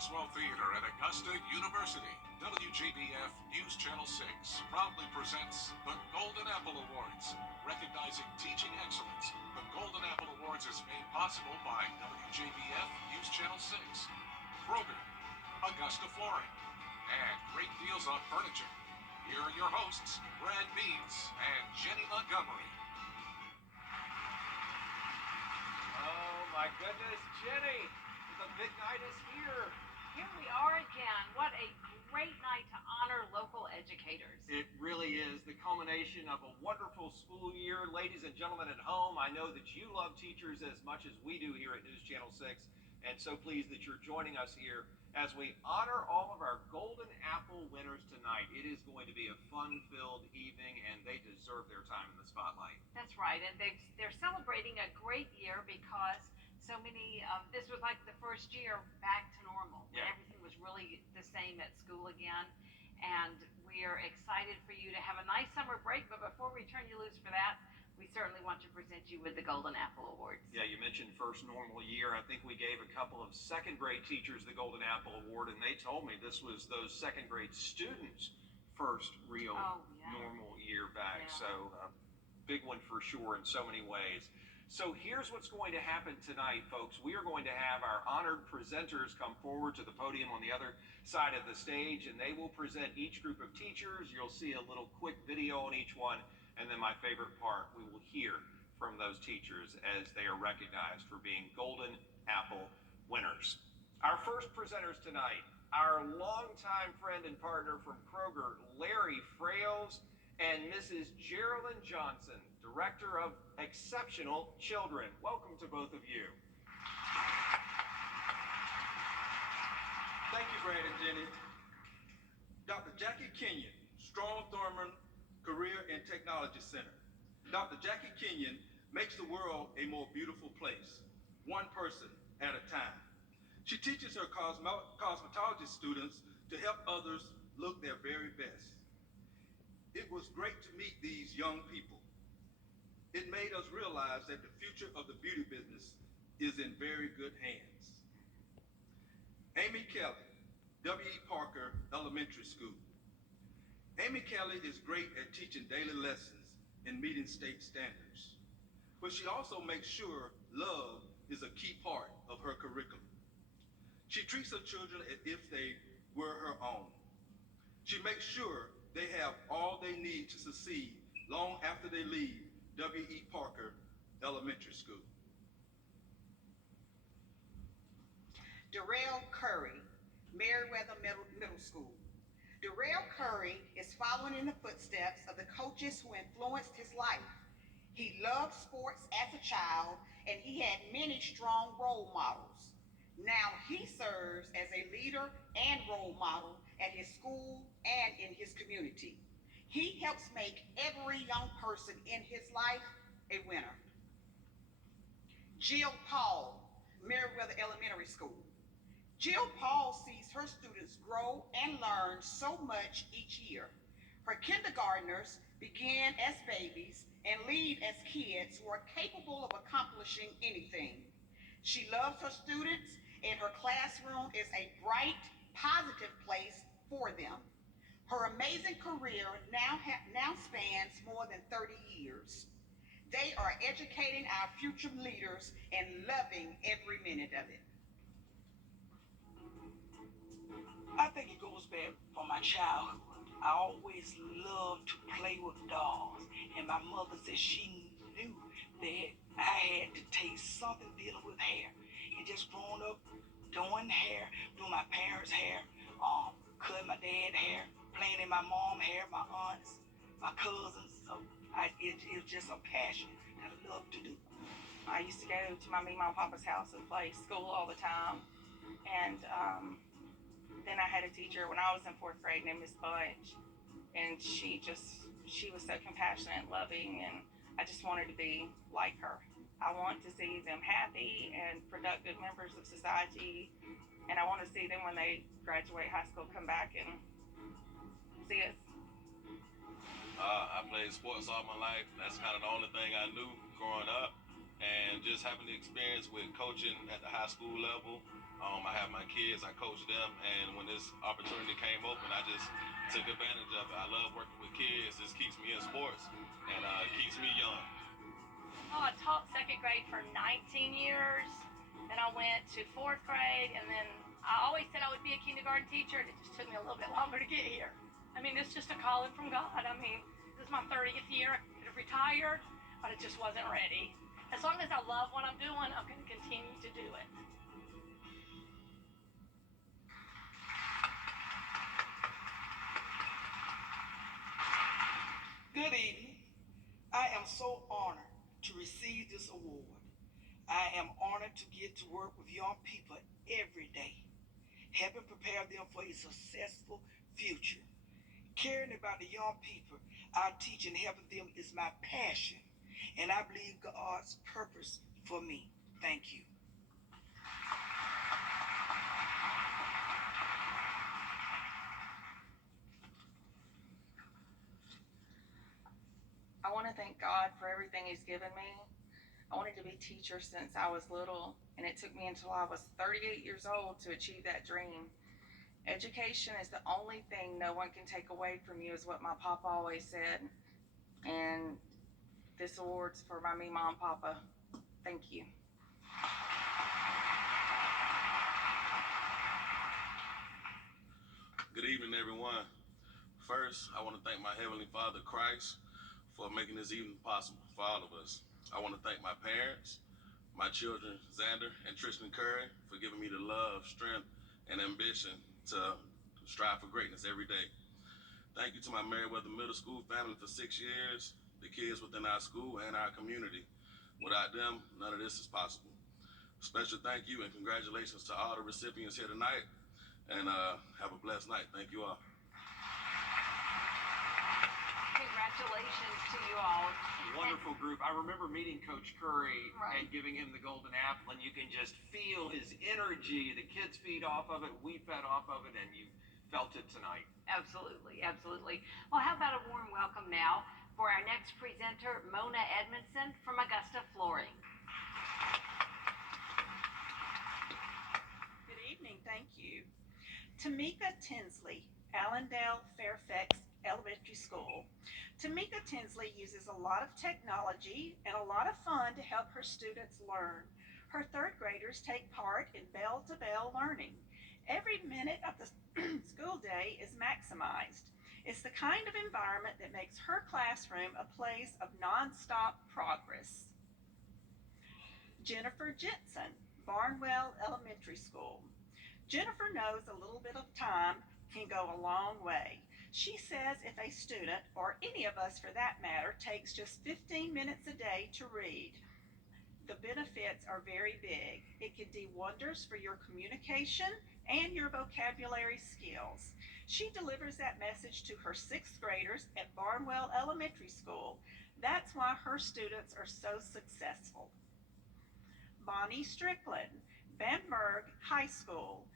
Maxwell Theater at Augusta University. WJBF News Channel 6 proudly presents the Golden Apple Awards, recognizing teaching excellence. The Golden Apple Awards is made possible by WJBF News Channel 6, Kroger, Augusta Flooring, and great deals on furniture. Here are your hosts, Brad Beans and Jenny Montgomery. Oh my goodness, Jenny, the big night is here. Here we are again. What a great night to honor local educators. It really is the culmination of a wonderful school year. Ladies and gentlemen at home, I know that you love teachers as much as we do here at News Channel 6, and so pleased that you're joining us here as we honor all of our Golden Apple winners tonight. It is going to be a fun-filled evening, and they deserve their time in the spotlight. That's right, and they're celebrating a great year because so many, this was like the first year back to normal. Yeah. Everything was really the same at school again, and we are excited for you to have a nice summer break, but before we turn you loose for that, we certainly want to present you with the Golden Apple Awards. Yeah, you mentioned first normal year. I think we gave a couple of second grade teachers the Golden Apple Award, and they told me this was those second grade students' first real normal year back. Yeah. So big one for sure in so many ways. So here's what's going to happen tonight, folks. We are going to have our honored presenters come forward to the podium on the other side of the stage, and they will present each group of teachers. You'll see a little quick video on each one, and then my favorite part, we will hear from those teachers as they are recognized for being Golden Apple winners. Our first presenters tonight, our longtime friend and partner from Kroger, Larry Frales, and Mrs. Geraldine Johnson, Director of Exceptional Children. Welcome to both of you. Thank you, Brad and Jenny. Dr. Jackie Kenyon, Strom Thurmond Career and Technology Center. Dr. Jackie Kenyon makes the world a more beautiful place, one person at a time. She teaches her cosmetology students to help others look their very best. It was great to meet these young people. It made us realize that the future of the beauty business is in very good hands. Amy Kelly, W.E. Parker Elementary School. Amy Kelly is great at teaching daily lessons and meeting state standards, but she also makes sure love is a key part of her curriculum. She treats her children as if they were her own. She makes sure they have all they need to succeed long after they leave W.E. Parker Elementary School. Darrell Curry, Meriwether Middle School. Darrell Curry is following in the footsteps of the coaches who influenced his life. He loved sports as a child, and he had many strong role models. Now he serves as a leader and role model at his school and in his community. He helps make every young person in his life a winner. Jill Paul, Meriwether Elementary School. Jill Paul sees her students grow and learn so much each year. Her kindergartners begin as babies and leave as kids who are capable of accomplishing anything. She loves her students, and her classroom is a bright, positive place for them. Her amazing career now spans more than 30 years. They are educating our future leaders and loving every minute of it. I think it goes back from my childhood. I always loved to play with dolls, and my mother said she knew that I had to take something dealing with hair. And just growing up, doing hair, doing my parents' hair, cutting my dad's hair, playing in my mom's hair, my aunts, my cousins. So it was just a passion that I love to do. I used to go to my mom and papa's house and play school all the time. And then I had a teacher when I was in fourth grade named Miss Bunch. And she was so compassionate and loving, and I just wanted to be like her. I want to see them happy and productive members of society. And I want to see them when they graduate high school come back and see us. I played sports all my life. That's kind of the only thing I knew growing up. and just having the experience with coaching at the high school level. I have my kids, I coach them, and when this opportunity came open, I just took advantage of it. I love working with kids. This keeps me in sports and keeps me young. Oh, I taught second grade for 19 years. Then I went to fourth grade, and then I always said I would be a kindergarten teacher, and it just took me a little bit longer to get here. I mean, it's just a calling from God. I mean, this is my 30th year. I could have retired, but it just wasn't ready. As long as I love what I'm doing, I'm going to continue to do it. Good evening. I am so honored to receive this award. I am honored to get to work with young people every day, helping prepare them for a successful future. Caring about the young people I teach and helping them is my passion, and I believe God's purpose for me. Thank you. I want to thank God for everything He's given me. I wanted to be a teacher since I was little, and it took me until I was 38 years old to achieve that dream. Education is the only thing no one can take away from you, is what my papa always said. And this award's for my me, mom, papa. Thank you. Good evening, everyone. First, I want to thank my Heavenly Father, Christ, for making this evening possible for all of us. I want to thank my parents, my children, Xander and Tristan Curry, for giving me the love, strength, and ambition to strive for greatness every day. Thank you to my Meriwether Middle School family for 6 years, the kids within our school and our community. Without them, none of this is possible. Special thank you and congratulations to all the recipients here tonight, and have a blessed night. Thank you all. Congratulations to you all. Wonderful group. I remember meeting Coach Curry Right. and giving him the golden apple, and you can just feel his energy. The kids feed off of it, we fed off of it, and you felt it tonight. Absolutely, absolutely. Well, how about a warm welcome now for our next presenter, Mona Edmondson from Augusta Flooring. Good evening, thank you. Tamika Tinsley, Allendale Fairfax Elementary School. Tamika Tinsley uses a lot of technology and a lot of fun to help her students learn. Her third graders take part in bell-to-bell learning. Every minute of the school day is maximized. It's the kind of environment that makes her classroom a place of nonstop progress. Jennifer Jensen, Barnwell Elementary School. Jennifer knows a little bit of time can go a long way. She says if a student, or any of us for that matter, takes just 15 minutes a day to read, the benefits are very big. It can do wonders for your communication and your vocabulary skills. She delivers that message to her sixth graders at Barnwell Elementary School. That's why her students are so successful. Bonnie Strickland, Bamberg High School.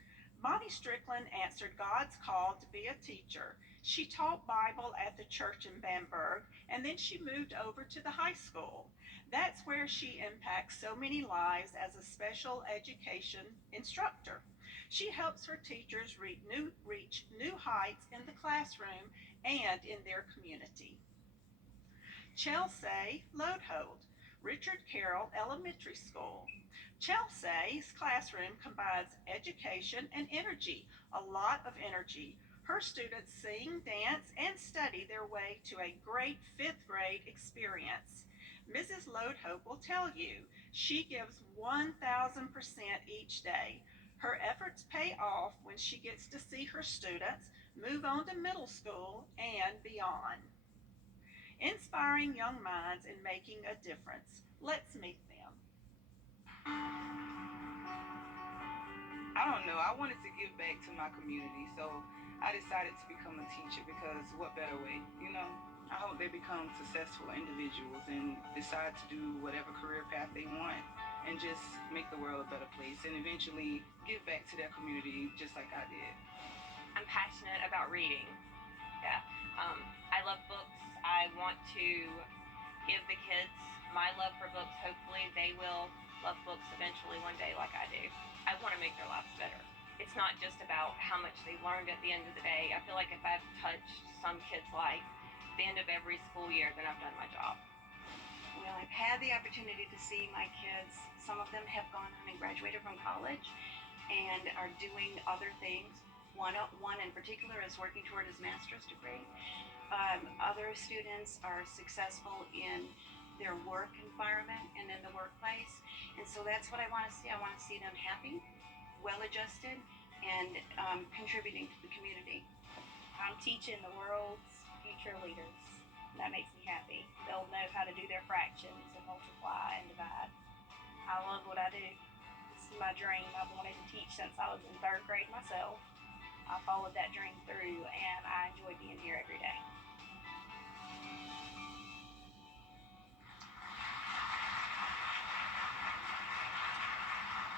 Bonnie Strickland answered God's call to be a teacher. She taught Bible at the church in Bamberg, and then she moved over to the high school. That's where she impacts so many lives as a special education instructor. She helps her teachers reach new heights in the classroom and in their community. Chelsea Lodehold, Richard Carroll Elementary School. Chelsea's classroom combines education and energy, a lot of energy. Her students sing, dance, and study their way to a great fifth grade experience. Mrs. Lodehope will tell you she gives 1,000% each day. Her efforts pay off when she gets to see her students move on to middle school and beyond. Inspiring young minds and making a difference. Let's meet them. I don't know. I wanted to give back to my community, so I decided to become a teacher because what better way, you know? I hope they become successful individuals and decide to do whatever career path they want and just make the world a better place and eventually give back to their community just like I did. I'm passionate about reading. Yeah. I love books. I want to give the kids my love for books, hopefully they will love books eventually one day like I do. I want to make their lives better. It's not just about how much they learned at the end of the day. I feel like if I've touched some kid's life at the end of every school year, then I've done my job. Well, I've had the opportunity to see my kids. Some of them have gone on and graduated from college and are doing other things. One in particular is working toward his master's degree. Other students are successful in their work environment and in the workplace. And so that's what I want to see. I want to see them happy, well-adjusted, and contributing to the community. I'm teaching the world's future leaders. That makes me happy. They'll know how to do their fractions and multiply and divide. I love what I do. This is my dream. I've wanted to teach since I was in 3rd grade myself. I followed that dream through, and I enjoy being here every day.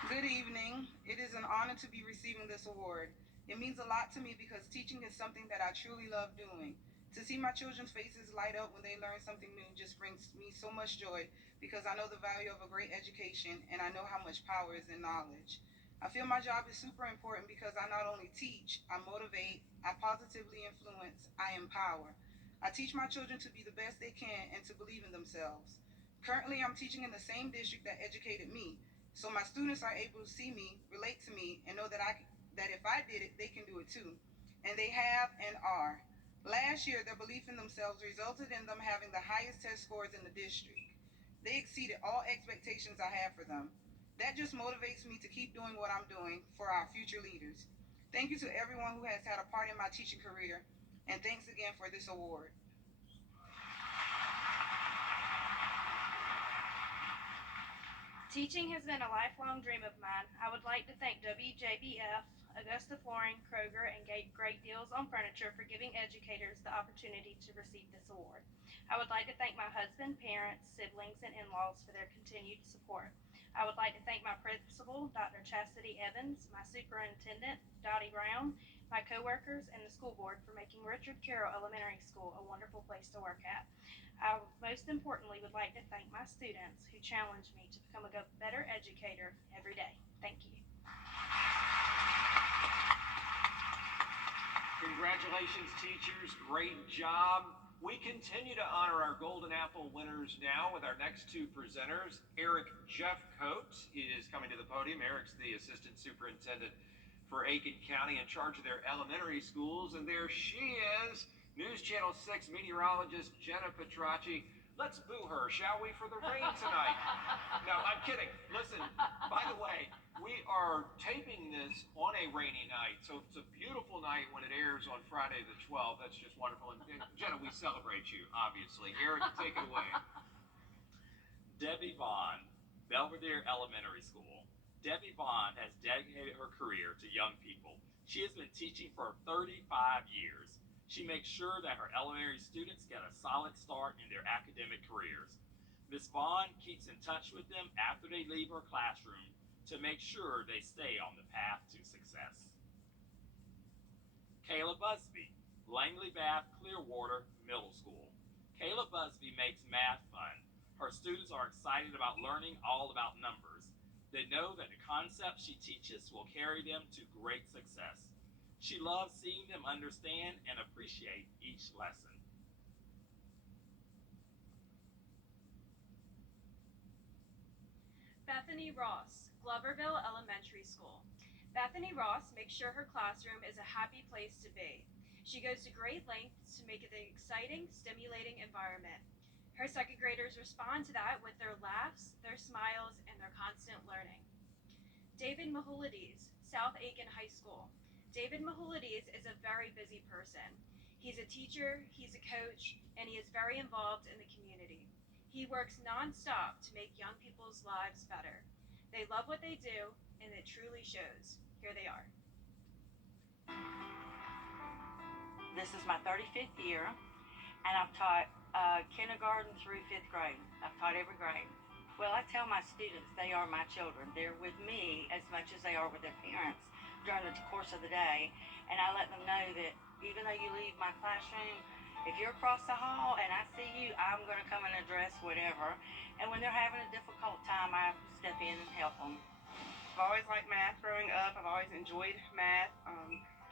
Good evening. It is an honor to be receiving this award. It means a lot to me because teaching is something that I truly love doing. To see my children's faces light up when they learn something new just brings me so much joy because I know the value of a great education and I know how much power is in knowledge. I feel my job is super important because I not only teach, I motivate, I positively influence, I empower. I teach my children to be the best they can and to believe in themselves. Currently, I'm teaching in the same district that educated me, so my students are able to see me, relate to me, and know that if I did it, they can do it too. And they have and are. Last year, their belief in themselves resulted in them having the highest test scores in the district. They exceeded all expectations I had for them. That just motivates me to keep doing what I'm doing for our future leaders. Thank you to everyone who has had a part in my teaching career, and thanks again for this award. Teaching has been a lifelong dream of mine. I would like to thank Wjbf, Augusta Flooring, Kroger, and Great Deals on Furniture for giving educators the opportunity to receive this award. I would like to thank my husband, parents, siblings, and in-laws for their continued support. I would like to thank my principal, Dr. Chastity Evans, my superintendent, Dottie Brown, my coworkers, and the school board for making Richard Carroll Elementary School a wonderful place to work at. I most importantly would like to thank my students who challenge me to become a better educator every day. Thank you. Congratulations, teachers. Great job. We continue to honor our Golden Apple winners now with our next 2 presenters. Eric Jeffcoat is coming to the podium. Eric's the assistant superintendent for Aiken County in charge of their elementary schools. And there she is, News Channel 6 meteorologist Jenna Petracci. Let's boo her, shall we, for the rain tonight? No, I'm kidding. Listen, by the way, we are taping this on a rainy night, so it's a beautiful night when it airs on Friday the 12th. That's just wonderful. And Jenna, we celebrate you, obviously. Eric, take it away. Debbie Vaughn, Belvedere Elementary School. Debbie Vaughn has dedicated her career to young people. She has been teaching for 35 years. She makes sure that her elementary students get a solid start in their academic careers. Ms. Vaughn keeps in touch with them after they leave her classroom to make sure they stay on the path to success. Kayla Busby, Langley Bath Clearwater Middle School. Kayla Busby makes math fun. Her students are excited about learning all about numbers. They know that the concepts she teaches will carry them to great success. She loves seeing them understand and appreciate each lesson. Bethany Ross, Gloverville Elementary School. Bethany Ross makes sure her classroom is a happy place to be. She goes to great lengths to make it an exciting, stimulating environment. Her 2nd graders respond to that with their laughs, their smiles, and their constant learning. David Mahulides, South Aiken High School. David Mahulides is a very busy person. He's a teacher, he's a coach, and he is very involved in the community. He works nonstop to make young people's lives better. They love what they do, and it truly shows. Here they are. This is my 35th year, and I've taught kindergarten through 5th grade. I've taught every grade. Well, I tell my students they are my children. They're with me as much as they are with their parents during the course of the day, and I let them know that even though you leave my classroom, If you're across the hall and I see you, I'm going to come and address whatever. And when they're having a difficult time, I step in and help them. I've always liked math growing up. I've always enjoyed math.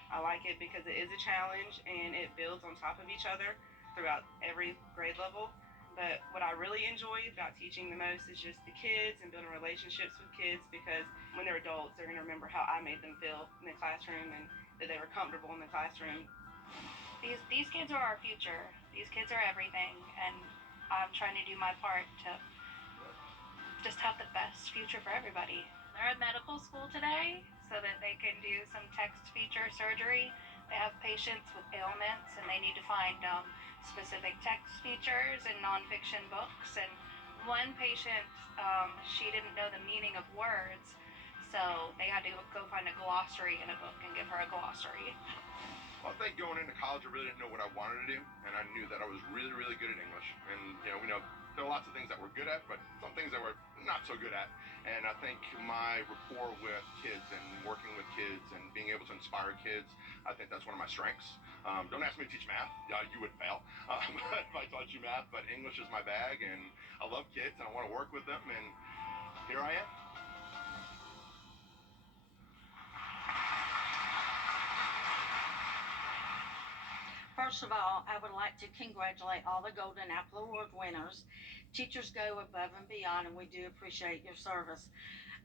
I like it because it is a challenge and it builds on top of each other throughout every grade level. But what I really enjoy about teaching the most is just the kids and building relationships with kids, because when they're adults, they're going to remember how I made them feel in the classroom and that they were comfortable in the classroom. These kids are our future. These kids are everything, and I'm trying to do my part to just have the best future for everybody. They're at medical school today so that they can do some text feature surgery. They have patients with ailments and they need to find specific text features in nonfiction books. And one patient, she didn't know the meaning of words, so they had to go find a glossary in a book and give her a glossary. Well, I think going into college, I really didn't know what I wanted to do, and I knew that I was really, really good at English. And we know there are lots of things that we're good at, but some things that we're not so good at. And I think my rapport with kids and working with kids and being able to inspire kids, I think that's one of my strengths. Don't ask me to teach math; you would fail if I taught you math. But English is my bag, and I love kids, and I want to work with them. And here I am. First of all, I would like to congratulate all the Golden Apple Award winners. Teachers go above and beyond, and we do appreciate your service.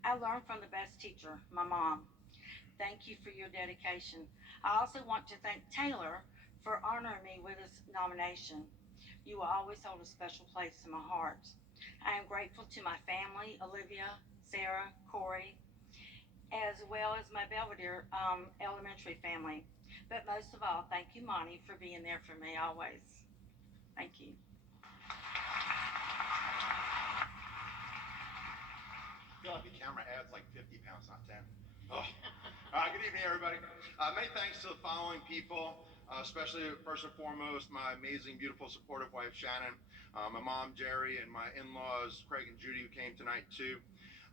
I learned from the best teacher, my mom. Thank you for your dedication. I also want to thank Taylor for honoring me with this nomination. You will always hold a special place in my heart. I am grateful to my family, Olivia, Sarah, Corey, as well as my Belvedere elementary family. But most of all, thank you, Monty, for being there for me always. Thank you. I feel like the camera adds like 50 pounds, not 10. Oh. Good evening, everybody. Many thanks to the following people, especially first and foremost, my amazing, beautiful, supportive wife, Shannon, my mom, Jerry, and my in-laws, Craig and Judy, who came tonight, too.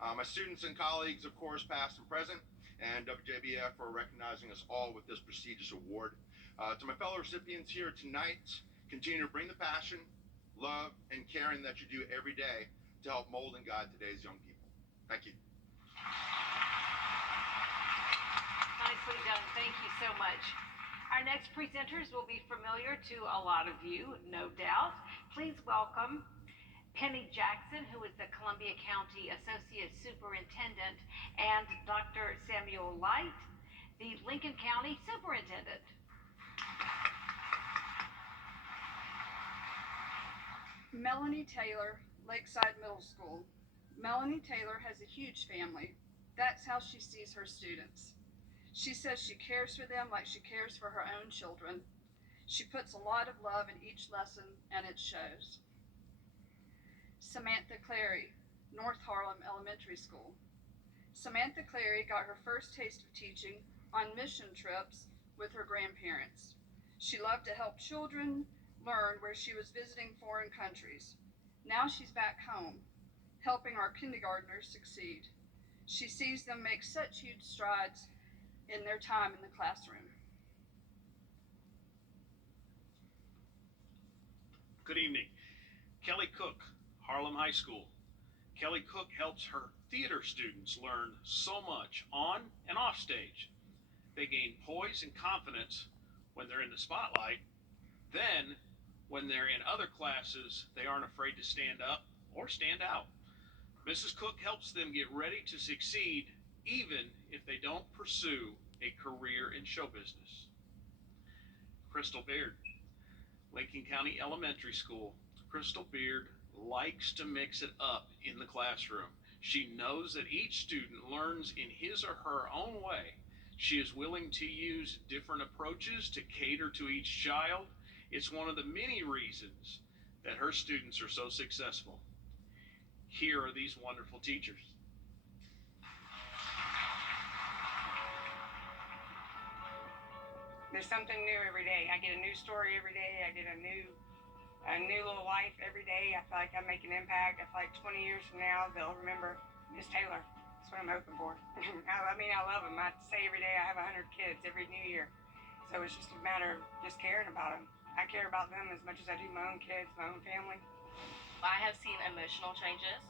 My students and colleagues, of course, past and present, and Wjbf for recognizing us all with this prestigious award. To my fellow recipients here tonight, continue to bring the passion, love, and caring that you do every day to help mold and guide today's young people. Thank you. Nicely done. Thank you so much. Our next presenters will be familiar to a lot of you, no doubt. Please welcome Penny Jackson, who is the Columbia County Associate Superintendent, and Dr. Samuel Light, the Lincoln County Superintendent. Melanie Taylor, Lakeside Middle School. Melanie Taylor has a huge family. That's how she sees her students. She says she cares for them like she cares for her own children. She puts a lot of love in each lesson, and it shows. Samantha Clary, North Harlem Elementary School. Samantha Clary got her first taste of teaching on mission trips with her grandparents. She loved to help children learn where she was visiting foreign countries. Now she's back home, helping our kindergartners succeed. She sees them make such huge strides in their time in the classroom. Good evening. Kelly Cook, Harlem High School. Kelly Cook helps her theater students learn so much on and off stage. They gain poise and confidence when they're in the spotlight. Then, when they're in other classes, they aren't afraid to stand up or stand out. Mrs. Cook helps them get ready to succeed even if they don't pursue a career in show business. Crystal Beard, Lincoln County Elementary School. Crystal Beard likes to mix it up in the classroom. She knows that each student learns in his or her own way. She is willing to use different approaches to cater to each child. It's one of the many reasons that her students are so successful. Here are these wonderful teachers. There's something new every day. I get a new story every day. I get a new little life every day. I feel like I make an impact. I feel like 20 years from now, they'll remember Miss Taylor. That's what I'm hoping for. I love them. I say every day I have 100 kids every new year. So it's just a matter of just caring about them. I care about them as much as I do my own kids, my own family. I have seen emotional changes,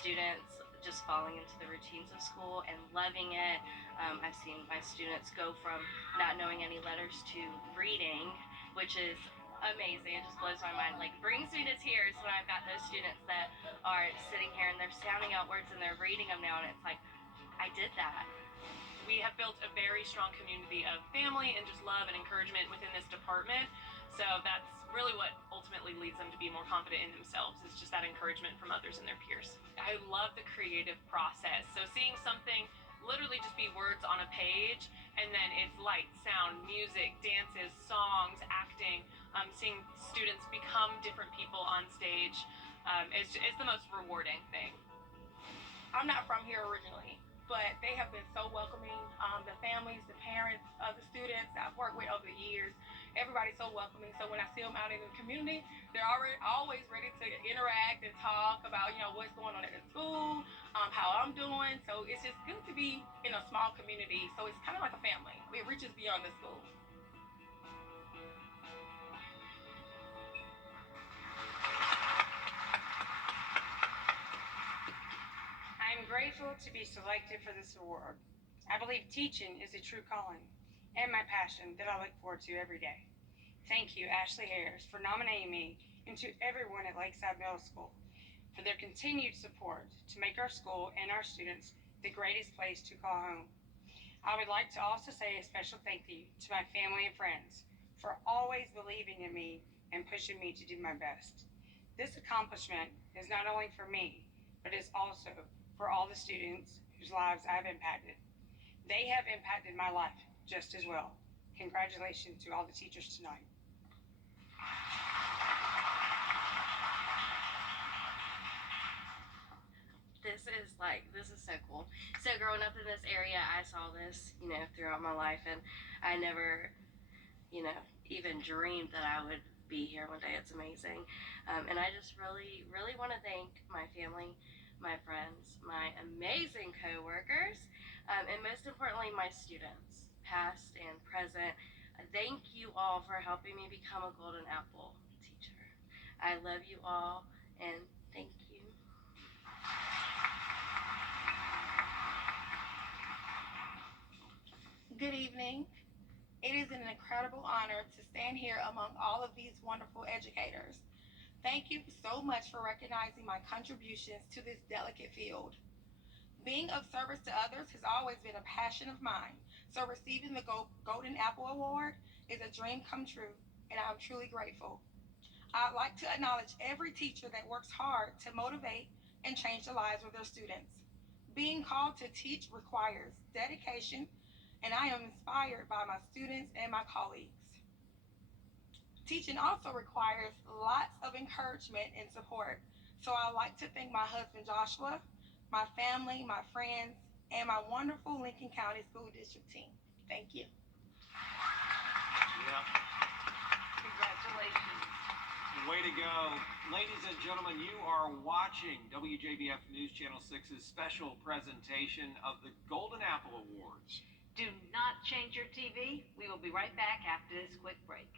students just falling into the routines of school and loving it. I've seen my students go from not knowing any letters to reading, which is amazing. It just blows my mind. Like, brings me to tears when I've got those students that are sitting here and they're sounding out words and they're reading them now, and it's like, I did that. We have built a very strong community of family and just love and encouragement within this department. So that's really what ultimately leads them to be more confident in themselves, is just that encouragement from others and their peers. I love the creative process. So seeing something literally just be words on a page, and then it's light, sound, music, dances, songs, acting, seeing students become different people on stage, is the most rewarding thing. I'm not from here originally, but they have been so welcoming. The families, the parents, the students I've worked with over the years, everybody's so welcoming. So when I see them out in the community, they're always ready to interact and talk about, what's going on at the school, how I'm doing. So it's just good to be in a small community. So it's kind of like a family. It reaches beyond the school. I'm grateful to be selected for this award. I believe teaching is a true calling and my passion that I look forward to every day. Thank you, Ashley Harris, for nominating me, and to everyone at Lakeside Middle School for their continued support to make our school and our students the greatest place to call home. I would like to also say a special thank you to my family and friends for always believing in me and pushing me to do my best. This accomplishment is not only for me, but is also for all the students whose lives I've impacted. They have impacted my life just as well. Congratulations to all the teachers tonight. This is so cool. So growing up in this area, I saw this, throughout my life, and I never, even dreamed that I would be here one day. It's amazing. And I just really, really want to thank my family, my friends, my amazing coworkers, and most importantly, my students, past and present. Thank you all for helping me become a Golden Apple teacher. I love you all, and thank you. Good evening. It is an incredible honor to stand here among all of these wonderful educators. Thank you so much for recognizing my contributions to this delicate field. Being of service to others has always been a passion of mine, so receiving the Golden Apple Award is a dream come true, and I'm truly grateful. I'd like to acknowledge every teacher that works hard to motivate and change the lives of their students. Being called to teach requires dedication, and I am inspired by my students and my colleagues. Teaching also requires lots of encouragement and support, so I'd like to thank my husband Joshua, my family, my friends, and my wonderful Lincoln County School District team. Thank you. Yeah. Congratulations. Way to go. Ladies and gentlemen, you are watching WJBF News Channel 6's special presentation of the Golden Apple Awards. Do not change your TV. We will be right back after this quick break.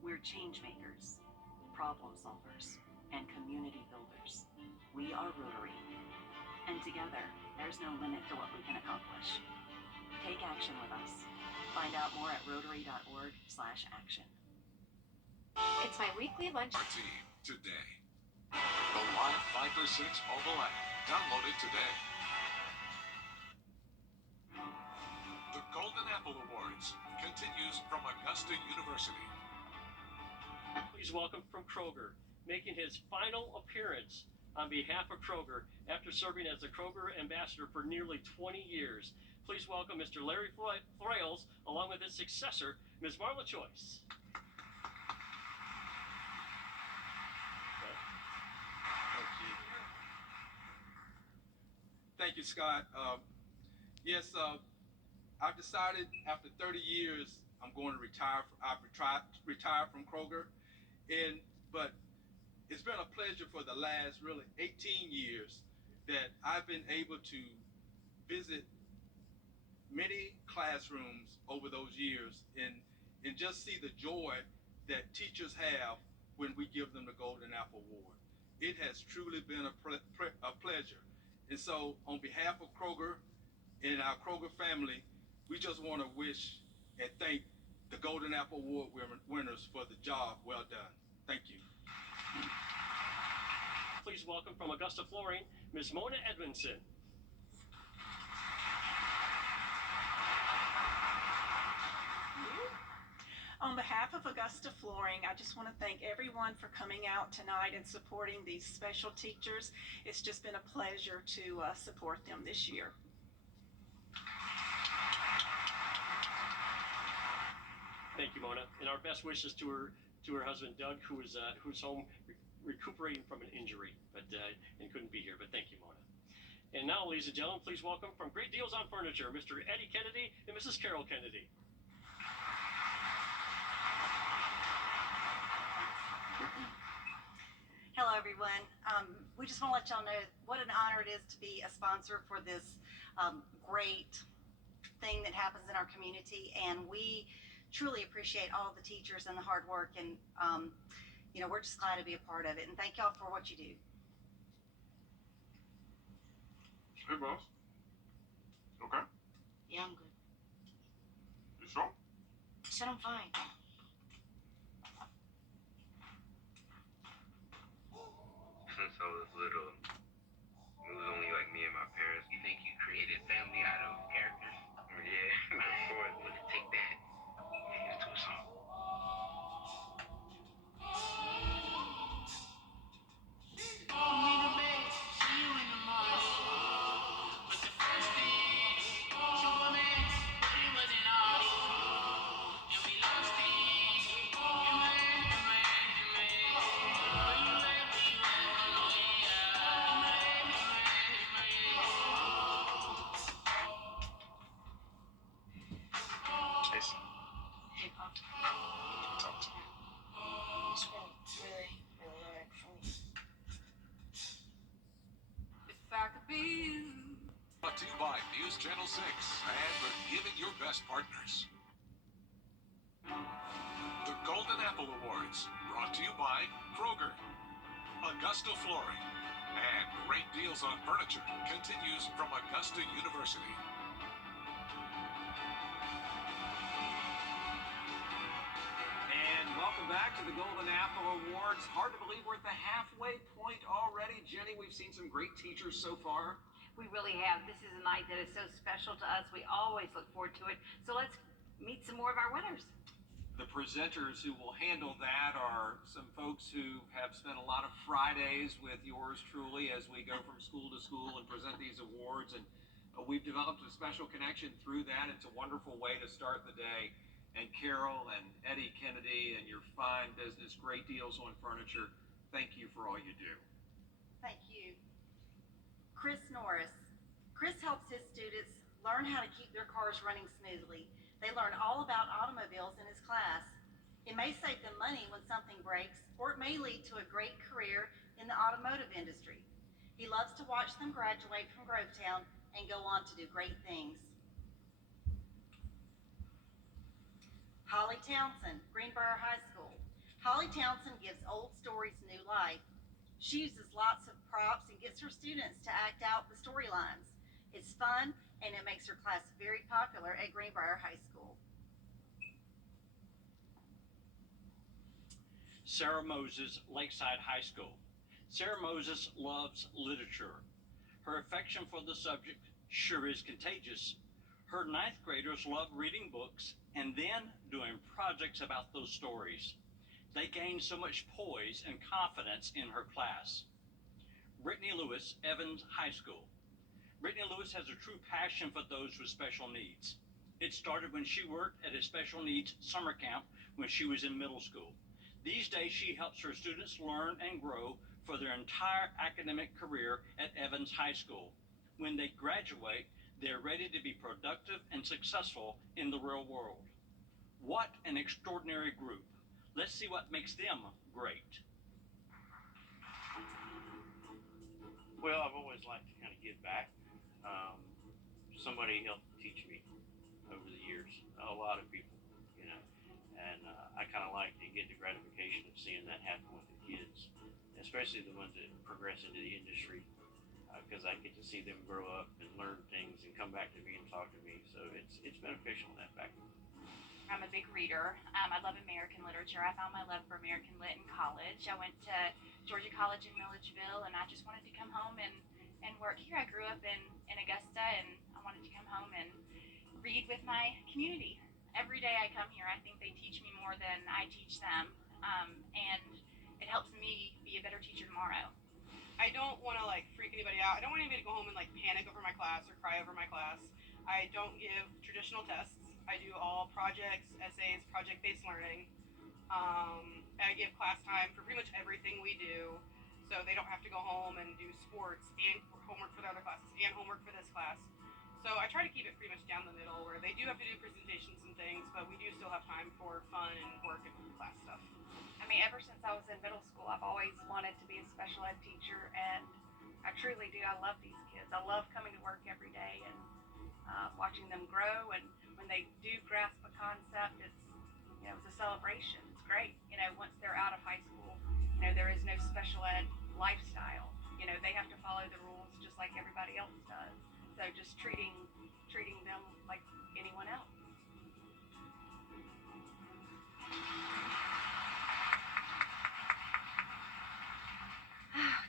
We're change makers, problem solvers, and community builders. We are Rotary. And together, there's no limit to what we can accomplish. Take action with us. Find out more at rotary.org/action. It's my weekly lunch. Our team today. The Live 5 for 6 mobile app. Download it today. The Golden Apple Awards continues from Augusta University. Please welcome from Kroger, making his final appearance on behalf of Kroger after serving as the Kroger ambassador for nearly 20 years. Please welcome Mr. Larry Throyles, along with his successor, Ms. Marla Choice. Thank you, Scott. Yes, I've decided after 30 years I'm going to retire. I've retired from Kroger, but it's been a pleasure for the last really 18 years that I've been able to visit many classrooms over those years and just see the joy that teachers have when we give them the Golden Apple Award. It has truly been a pleasure. And so on behalf of Kroger and our Kroger family, we just want to wish and thank the Golden Apple Award winners for the job well done. Thank you. Please welcome from Augusta Flooring, Ms. Mona Edmondson. On behalf of Augusta Flooring, I just want to thank everyone for coming out tonight and supporting these special teachers. It's just been a pleasure to support them this year. Thank you, Mona, and our best wishes to her husband Doug, who's home recuperating from an injury, but and couldn't be here. But thank you, Mona. And now, ladies and gentlemen, please welcome from Great Deals on Furniture, Mr. Eddie Kennedy and Mrs. Carol Kennedy. Hello, everyone. We just want to let y'all know what an honor it is to be a sponsor for this great thing that happens in our community, and we truly appreciate all the teachers and the hard work, and you know, we're just glad to be a part of it, and thank y'all for what you do. Hey, boss. Okay? Yeah, I'm good. You sure? I said I'm fine. Since I was little, it was only like me and my parents. You think you created family out of characters? Yeah, of course. Let's take that into a song. Hey, Pop. I need to talk to you. It's been really, really hard for me. If I could be you. Brought to you by News Channel 6 and the Giving Your Best partners. The Golden Apple Awards, brought to you by Kroger, Augusta Flooring, and Great Deals on Furniture continues from Augusta University. And welcome back to the Golden Apple Awards. Hard to believe we're at the halfway point already. Jenny, we've seen some great teachers so far. We really have. This is a night that is so special to us. We always look forward to it. So let's meet some more of our winners. The presenters who will handle that are some folks who have spent a lot of Fridays with yours truly as we go from school to school and present these awards. And we've developed a special connection through that. It's a wonderful way to start the day. And Carol and Eddie Kennedy and your fine business, Great Deals on Furniture, thank you for all you do. Thank you. Chris Norris. Chris helps his students learn how to keep their cars running smoothly. They learn all about automobiles in his class. It may save them money when something breaks, or it may lead to a great career in the automotive industry. He loves to watch them graduate from Grovetown and go on to do great things. Holly Townsend, Greenbrier High School. Holly Townsend gives old stories new life. She uses lots of props and gets her students to act out the storylines. It's fun, and it makes her class very popular at Greenbrier High School. Sarah Moses, Lakeside High School. Sarah Moses loves literature. Her affection for the subject sure is contagious. Her ninth graders love reading books and then doing projects about those stories. They gain so much poise and confidence in her class. Brittany Lewis, Evans High School. Brittany Lewis has a true passion for those with special needs. It started when she worked at a special needs summer camp when she was in middle school. These days, she helps her students learn and grow for their entire academic career at Evans High School. When they graduate, they're ready to be productive and successful in the real world. What an extraordinary group. Let's see what makes them great. Well, I've always liked to kind of give back. Somebody helped teach me over the years. A lot of people, you know, and I kind of like to get the gratification of seeing that happen with the kids, especially the ones that progress into the industry, because I get to see them grow up and learn things and come back to me and talk to me. So it's beneficial in that fact. I'm a big reader. I love American literature. I found my love for American lit in college. I went to Georgia College in Milledgeville, and I just wanted to come home and work here. I grew up in Augusta, and I wanted to come home and read with my community. Every day I come here, I think they teach me more than I teach them, and it helps me be a better teacher tomorrow. I don't want to like freak anybody out. I don't want anybody to go home and like panic over my class or cry over my class. I don't give traditional tests. I do all projects, essays, project-based learning. I give class time for pretty much everything we do, so they don't have to go home and do sports and homework for the other classes and homework for this class. So I try to keep it pretty much down the middle, where they do have to do presentations and things, but we do still have time for fun and work and class stuff. I mean, ever since I was in middle school, I've always wanted to be a special ed teacher, and I truly do. I love these kids. I love coming to work every day and watching them grow. And when they do grasp a concept, it's a celebration. It's great. Once they're out of high school, there is no special ed lifestyle. They have to follow the rules just like everybody else does. So just treating them like anyone else.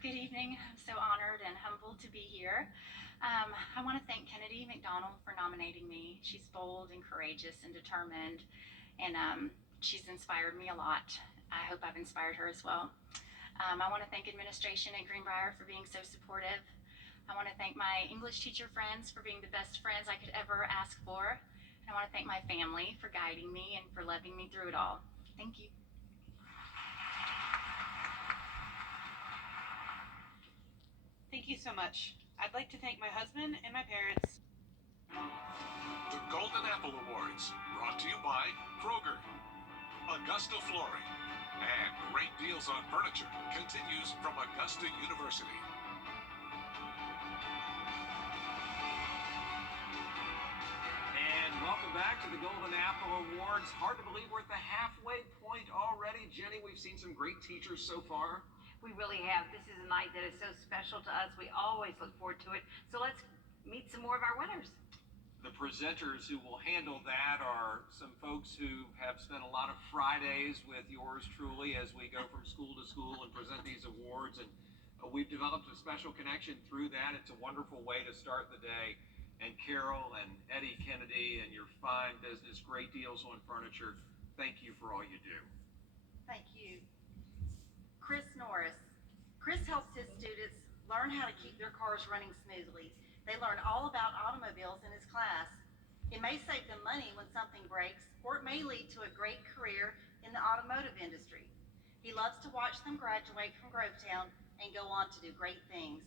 Good evening. I'm so honored and humbled to be here. I want to thank Kennedy McDonald for nominating me. She's bold and courageous and determined, and she's inspired me a lot. I hope I've inspired her as well. I want to thank administration at Greenbrier for being so supportive. I want to thank my English teacher friends for being the best friends I could ever ask for. And I want to thank my family for guiding me and for loving me through it all. Thank you. Thank you so much. I'd like to thank my husband and my parents. The Golden Apple Awards, brought to you by Kroger, Augusta Flooring, and Great Deals on Furniture continues from Augusta University. And welcome back to the Golden Apple Awards. Hard to believe we're at the halfway point already. Jenny, we've seen some great teachers so far. We really have. This is a night that is so special to us. We always look forward to it. So let's meet some more of our winners. The presenters who will handle that are some folks who have spent a lot of Fridays with yours truly as we go from school to school and present these awards. And we've developed a special connection through that. It's a wonderful way to start the day. And Carol and Eddie Kennedy and your fine business, Great Deals on Furniture, thank you for all you do. Thank you. Chris Norris. Chris helps his students learn how to keep their cars running smoothly. They learn all about automobiles in his class. It may save them money when something breaks, or it may lead to a great career in the automotive industry. He loves to watch them graduate from Grovetown and go on to do great things.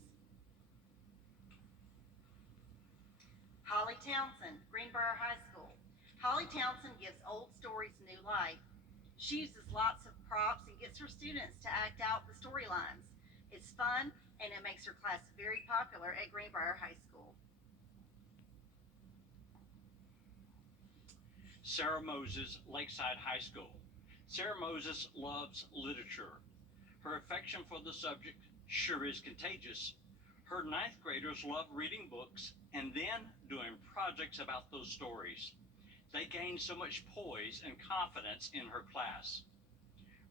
Holly Townsend, Greenbrier High School. Holly Townsend gives old stories new life. She uses lots of props and gets her students to act out the storylines. It's fun, and it makes her class very popular at Greenbrier High School. Sarah Moses, Lakeside High School. Sarah Moses loves literature. Her affection for the subject sure is contagious. Her ninth graders love reading books and then doing projects about those stories. They gain so much poise and confidence in her class.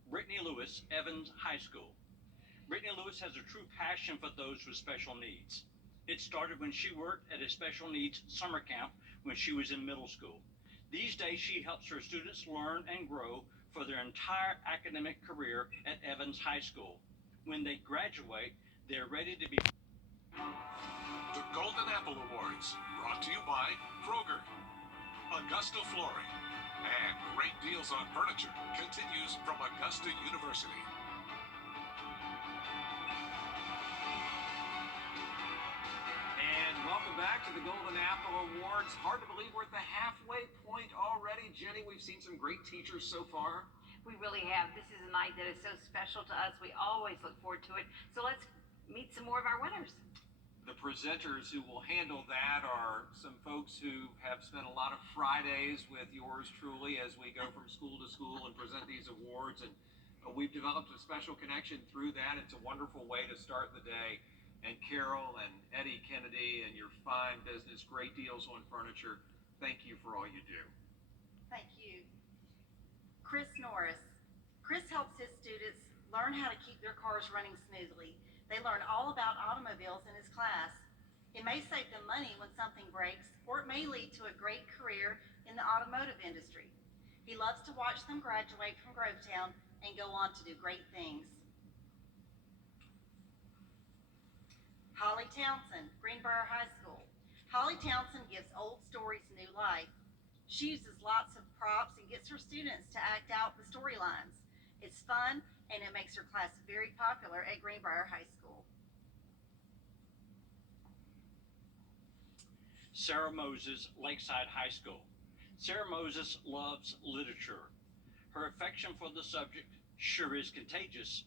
Brittany Lewis, Evans High School. Brittany Lewis has a true passion for those with special needs. It started when she worked at a special needs summer camp when she was in middle school. These days, she helps her students learn and grow for their entire academic career at Evans High School. When they graduate, they're ready to be... The Golden Apple Awards, brought to you by Kroger, Augusta Flooring, and Great Deals on Furniture continues from Augusta University. And welcome back to the Golden Apple Awards. Hard to believe we're at the halfway point already. Jenny, we've seen some great teachers so far. We really have. This is a night that is so special to us. We always look forward to it. So let's meet some more of our winners. The presenters who will handle that are some folks who have spent a lot of Fridays with yours truly as we go from school to school and present these awards. And we've developed a special connection through that. It's a wonderful way to start the day. And Carol and Eddie Kennedy and your fine business, Great Deals on Furniture, thank you for all you do. Thank you. Chris Norris. Chris helps his students learn how to keep their cars running smoothly. They learn all about automobiles in his class. It may save them money when something breaks, or it may lead to a great career in the automotive industry. He loves to watch them graduate from Grovetown and go on to do great things. Holly Townsend, Greenbrier High School. Holly Townsend gives old stories new life. She uses lots of props and gets her students to act out the storylines. It's fun and it makes her class very popular at Greenbrier High School. Sarah Moses, Lakeside High School. Sarah Moses loves literature. Her affection for the subject sure is contagious.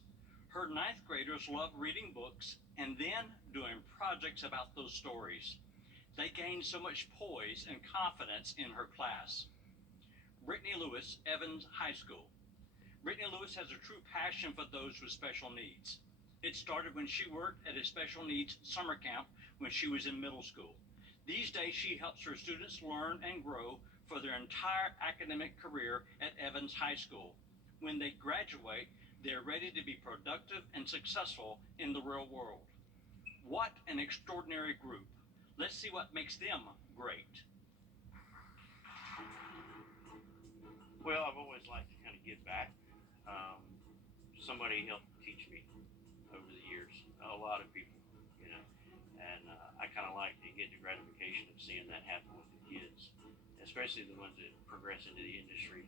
Her ninth graders love reading books and then doing projects about those stories. They gain so much poise and confidence in her class. Brittany Lewis, Evans High School. Brittany Lewis has a true passion for those with special needs. It started when she worked at a special needs summer camp when she was in middle school. These days, she helps her students learn and grow for their entire academic career at Evans High School. When they graduate, they're ready to be productive and successful in the real world. What an extraordinary group. Let's see what makes them great. Well, I've always liked to kind of give back. Somebody helped teach me over the years, a lot of people, you know, and I kind of like to get the gratification of seeing that happen with the kids, especially the ones that progress into the industry,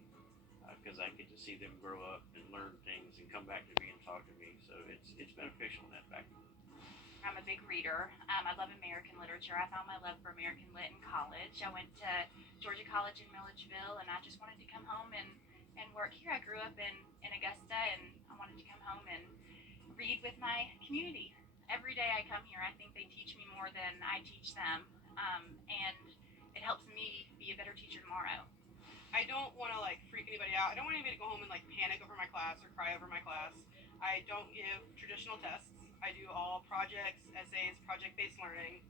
because I get to see them grow up and learn things and come back to me and talk to me. So it's beneficial in that fact. I'm a big reader. I love American literature. I found my love for American Lit in college. I went to Georgia College in Milledgeville, and I just wanted to come home and work here. I grew up in Augusta, and I wanted to come home and read with my community. Every day I come here, I think they teach me more than I teach them, and it helps me be a better teacher tomorrow. I don't want to like freak anybody out. I don't want anybody to go home and like panic over my class or cry over my class. I don't give traditional tests. I do all projects, essays, project-based learning.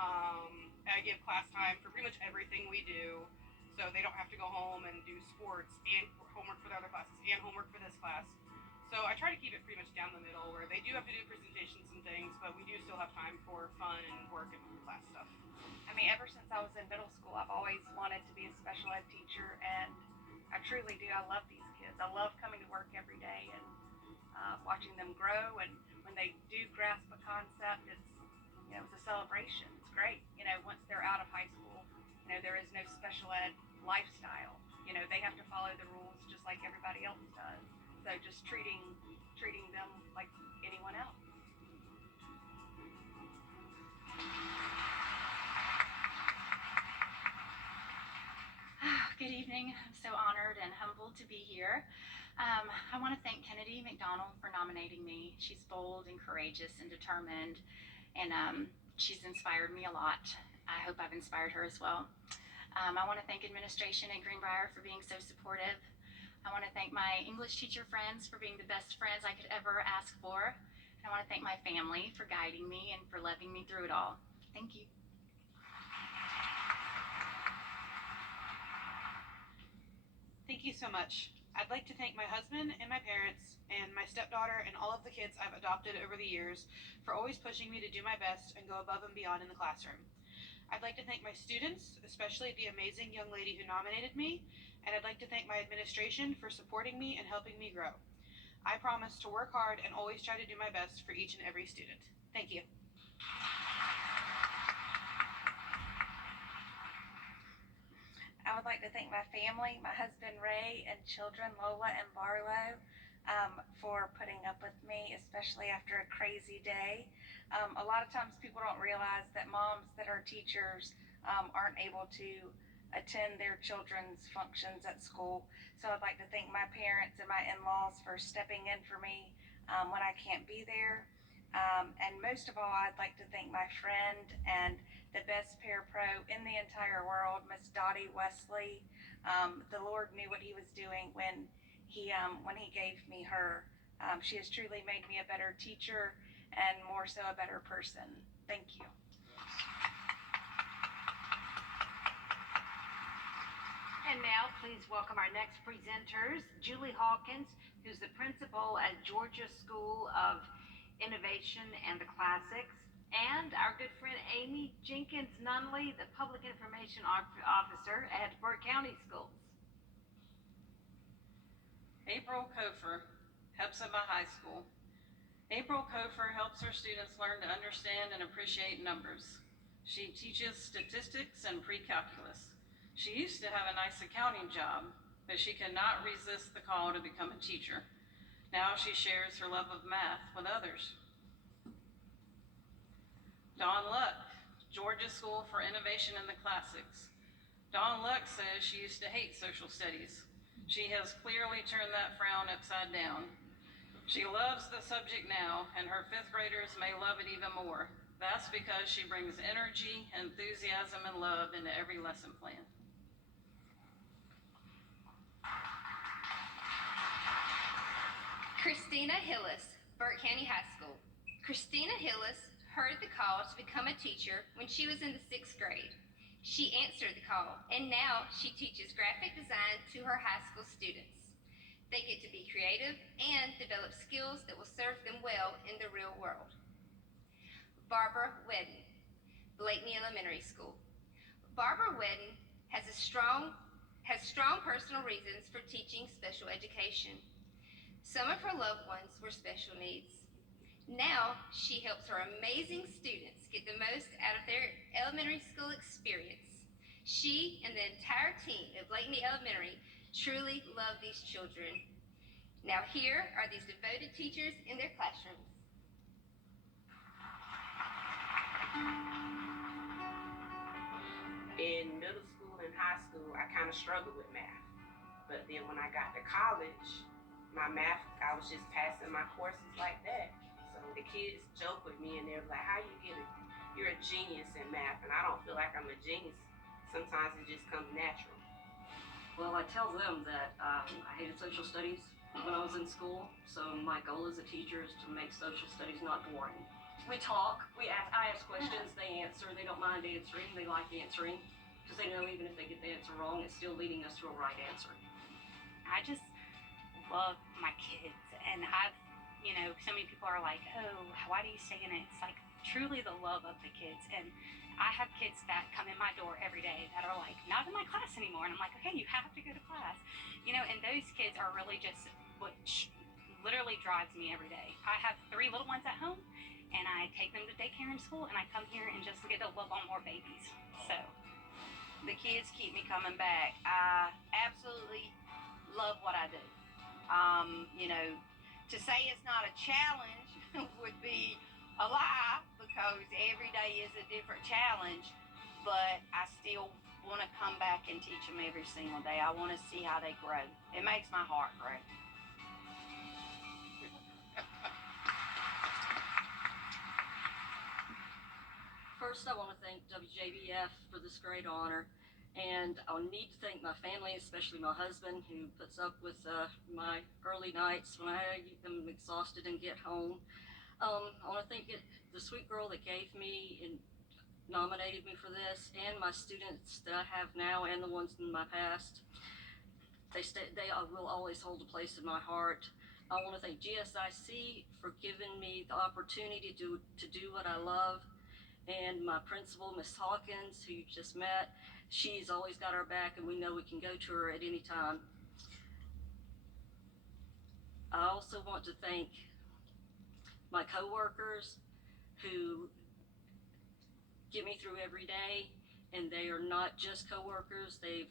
I give class time for pretty much everything we do, so they don't have to go home and do sports and homework for the other classes and homework for this class. So I try to keep it pretty much down the middle, where they do have to do presentations and things, but we do still have time for fun and work and class stuff. I mean, ever since I was in middle school, I've always wanted to be a special ed teacher, and I truly do. I love these kids. I love coming to work every day and watching them grow, and when they do grasp a concept, it's a celebration. It's great. Once they're out of high school, there is no special ed lifestyle. They have to follow the rules just like everybody else does. So just treating them like anyone else. Good evening. I'm so honored and humbled to be here. I want to thank Kennedy McDonald for nominating me. She's bold and courageous and determined, and she's inspired me a lot. I hope I've inspired her as well. I want to thank administration at Greenbrier for being so supportive. I want to thank my English teacher friends for being the best friends I could ever ask for. And I want to thank my family for guiding me and for loving me through it all. Thank you. Thank you so much. I'd like to thank my husband and my parents and my stepdaughter and all of the kids I've adopted over the years for always pushing me to do my best and go above and beyond in the classroom. I'd like to thank my students, especially the amazing young lady who nominated me, and I'd like to thank my administration for supporting me and helping me grow. I promise to work hard and always try to do my best for each and every student. Thank you. I would like to thank my family, my husband Ray, and children Lola and Barlow, for putting up with me, especially after a crazy day. A lot of times people don't realize that moms that are teachers aren't able to attend their children's functions at school. So I'd like to thank my parents and my in-laws for stepping in for me when I can't be there. And most of all, I'd like to thank my friend and the best parapro in the entire world, Miss Dottie Wesley. The Lord knew what He was doing when He gave me her. She has truly made me a better teacher and more so a better person. Thank you. And now, please welcome our next presenters, Julie Hawkins, who's the principal at Georgia School of Innovation and the Classics, and our good friend Amy Jenkins Nunley, the Public Information Officer at Burke County Schools. April Kofer, Hepzibah High School. April Kofer helps her students learn to understand and appreciate numbers. She teaches statistics and pre-calculus. She used to have a nice accounting job, but she could not resist the call to become a teacher. Now she shares her love of math with others. Dawn Luck, Georgia School for Innovation in the Classics. Dawn Luck says she used to hate social studies. She has clearly turned that frown upside down. She loves the subject now, and her fifth graders may love it even more. That's because she brings energy, enthusiasm, and love into every lesson plan. Christina Hillis, Burke County High School. Christina Hillis heard the call to become a teacher when she was in the 6th grade. She answered the call, and now she teaches graphic design to her high school students. They get to be creative and develop skills that will serve them well in the real world. Barbara Wedden, Blakeney Elementary School. Barbara Wedden has strong personal reasons for teaching special education. Some of her loved ones were special needs. Now she helps her amazing students get the most out of their elementary school experience. She and the entire team at Blakeney Elementary truly love these children. Now here are these devoted teachers in their classrooms. In middle school and high school, I kind of struggled with math. But then when I got to college, my math, I was just passing my courses like that. So the kids joke with me and they're like, how you get it? You're a genius in math. And I don't feel like I'm a genius. Sometimes it just comes natural. Well, I tell them that I hated social studies when I was in school. So my goal as a teacher is to make social studies not boring. We talk, I ask questions, they answer, they don't mind answering, they like answering. Because they know even if they get the answer wrong, it's still leading us to a right answer. I just love my kids, and so many people are like, oh, why do you stay in it? It's like truly the love of the kids. And I have kids that come in my door every day that are like, not in my class anymore, and I'm like, okay, you have to go to class, and those kids are really just what literally drives me every day. I have 3 little ones at home, and I take them to daycare and school, and I come here and just get to love on more babies. So the kids keep me coming back. I absolutely love what I do. To say it's not a challenge would be a lie, because every day is a different challenge, but I still want to come back and teach them every single day. I want to see how they grow. It makes my heart grow. First, I want to thank Wjbf for this great honor. And I need to thank my family, especially my husband, who puts up with my early nights when I am exhausted and get home. I want to thank the sweet girl that gave me and nominated me for this, and my students that I have now and the ones in my past. They will always hold a place in my heart. I want to thank GSIC for giving me the opportunity to do what I love. And my principal, Miss Hawkins, who you just met, she's always got our back, and we know we can go to her at any time. I also want to thank my coworkers who get me through every day, and they are not just coworkers, they've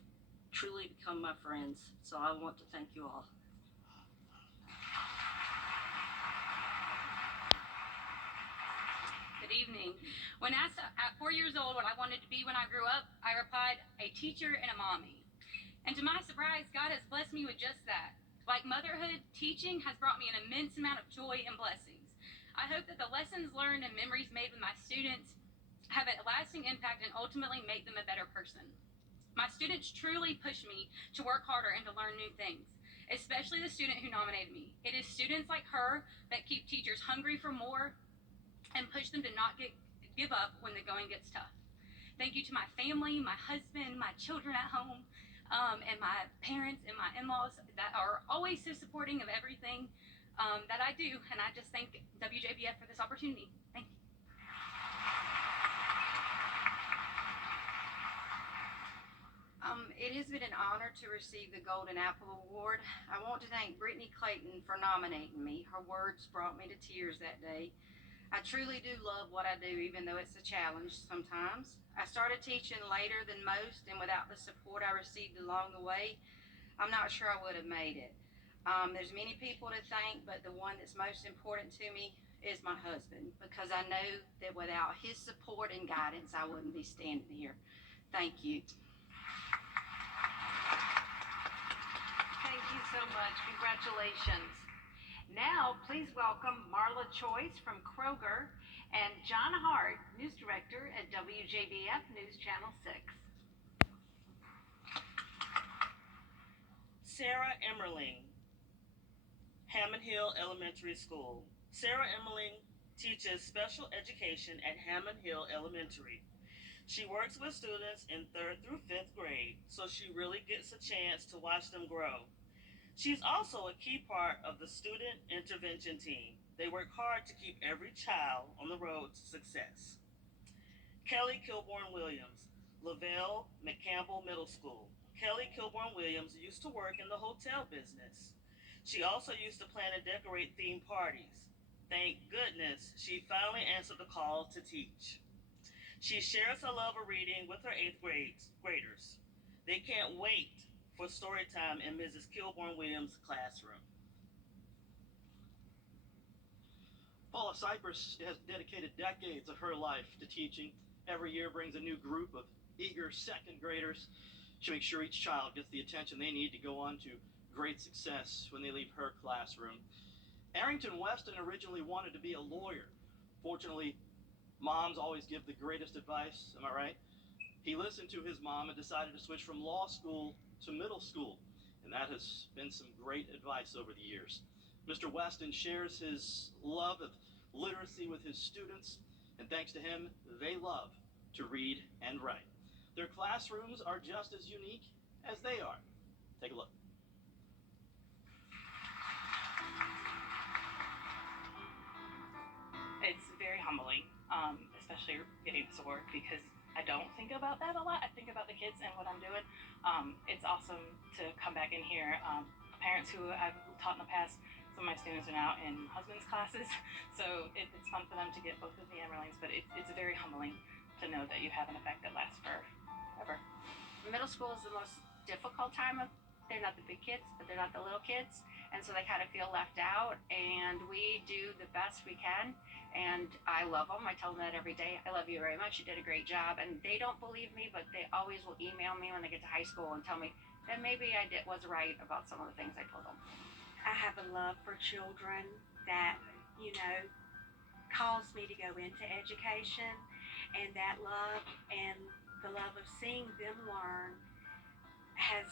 truly become my friends. So I want to thank you all. Good evening. When asked at 4 years old what I wanted to be when I grew up, I replied, a teacher and a mommy. And to my surprise, God has blessed me with just that. Like motherhood, teaching has brought me an immense amount of joy and blessings. I hope that the lessons learned and memories made with my students have a lasting impact and ultimately make them a better person. My students truly push me to work harder and to learn new things, especially the student who nominated me. It is students like her that keep teachers hungry for more and push them to not give up when the going gets tough. Thank you to my family, my husband, my children at home, and my parents and my in-laws that are always so supporting of everything that I do. And I just thank WJBF for this opportunity. Thank you. It has been an honor to receive the Golden Apple Award. I want to thank Brittany Clayton for nominating me. Her words brought me to tears that day. I truly do love what I do, even though it's a challenge sometimes. I started teaching later than most, and without the support I received along the way, I'm not sure I would have made it. There's many people to thank, but the one that's most important to me is my husband, because I know that without his support and guidance, I wouldn't be standing here. Thank you. Thank you so much. Congratulations. Now, please welcome Marla Choice from Kroger and John Hart, News Director at WJBF News Channel 6. Sarah Emmerling, Hammond Hill Elementary School. Sarah Emmerling teaches special education at Hammond Hill Elementary. She works with students in 3rd through 5th grade, so she really gets a chance to watch them grow. She's also a key part of the student intervention team. They work hard to keep every child on the road to success. Kelly Kilborn Williams, Lavelle McCampbell Middle School. Kelly Kilborn Williams used to work in the hotel business. She also used to plan and decorate theme parties. Thank goodness she finally answered the call to teach. She shares her love of reading with her 8th graders. They can't wait for story time in Mrs. Kilborn Williams' classroom. Paula Cypress has dedicated decades of her life to teaching. Every year brings a new group of eager 2nd graders. She makes sure each child gets the attention they need to go on to great success when they leave her classroom. Arrington Weston originally wanted to be a lawyer. Fortunately, moms always give the greatest advice, am I right? He listened to his mom and decided to switch from law school to middle school, and that has been some great advice over the years. Mr. Weston shares his love of literacy with his students, and thanks to him, they love to read and write. Their classrooms are just as unique as they are. Take a look. It's very humbling, especially getting this award, because I don't think about that a lot. I think about the kids and what I'm doing. It's awesome to come back in here. Parents who I've taught in the past, some of my students are now in husband's classes, so it's fun for them to get both of the Emmerlings, but it's very humbling to know that you have an effect that lasts forever. Middle school is the most difficult time of, they're not the big kids, but they're not the little kids, and so they kind of feel left out, and we do the best we can, and I love them. I tell them that every day. I love you very much. You did a great job, and they don't believe me, but they always will email me when they get to high school and tell me that maybe I was right about some of the things I told them. I have a love for children that, caused me to go into education, and that love and the love of seeing them learn has,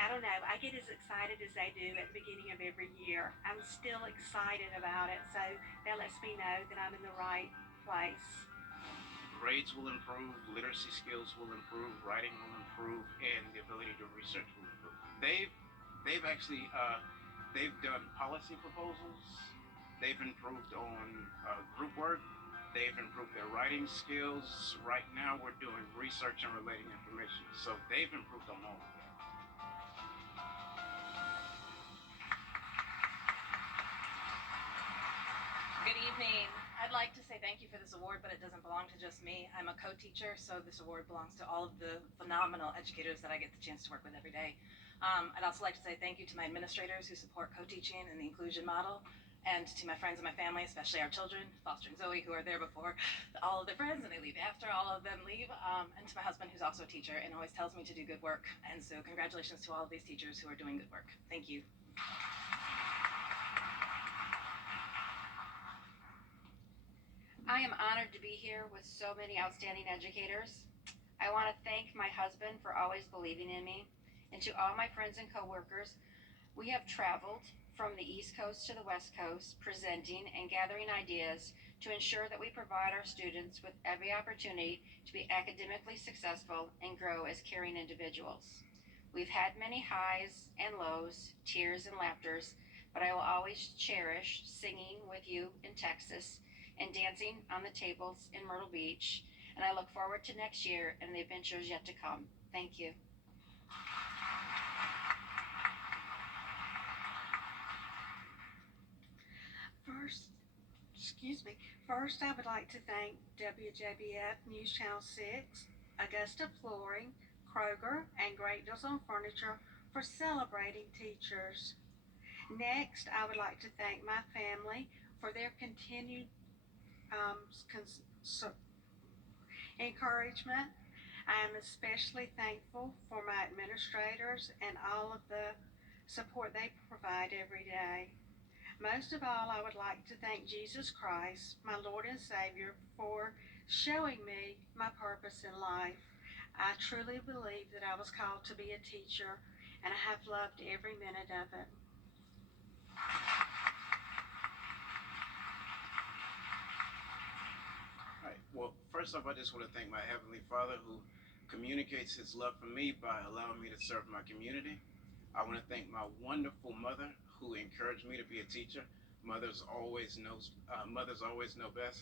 I don't know, I get as excited as they do at the beginning of every year. I'm still excited about it, so that lets me know that I'm in the right place. Grades will improve, literacy skills will improve, writing will improve, and the ability to research will improve. They've actually they've done policy proposals. They've improved on group work. They've improved their writing skills. Right now, we're doing research and relating information. So they've improved on all of that. Good evening. I'd like to say thank you for this award, but it doesn't belong to just me. I'm a co-teacher, so this award belongs to all of the phenomenal educators that I get the chance to work with every day. I'd also like to say thank you to my administrators who support co-teaching and the inclusion model, and to my friends and my family, especially our children, Foster and Zoe, who are there before all of their friends, and they leave after all of them leave, and to my husband, who's also a teacher and always tells me to do good work. And so congratulations to all of these teachers who are doing good work. Thank you. I am honored to be here with so many outstanding educators. I want to thank my husband for always believing in me, and to all my friends and coworkers. We have traveled from the East Coast to the West Coast, presenting and gathering ideas to ensure that we provide our students with every opportunity to be academically successful and grow as caring individuals. We've had many highs and lows, tears and laughters, but I will always cherish singing with you in Texas and dancing on the tables in Myrtle Beach. And I look forward to next year and the adventures yet to come. Thank you. First, I would like to thank WJBF News Channel 6, Augusta Flooring, Kroger, and Great Deals on Furniture for celebrating teachers. Next, I would like to thank my family for their continued encouragement. I am especially thankful for my administrators and all of the support they provide every day. Most of all, I would like to thank Jesus Christ, my Lord and Savior, for showing me my purpose in life. I truly believe that I was called to be a teacher, and I have loved every minute of it. All right. Well, first off, I just want to thank my Heavenly Father who communicates His love for me by allowing me to serve my community. I want to thank my wonderful mother who encouraged me to be a teacher. Mothers always know best.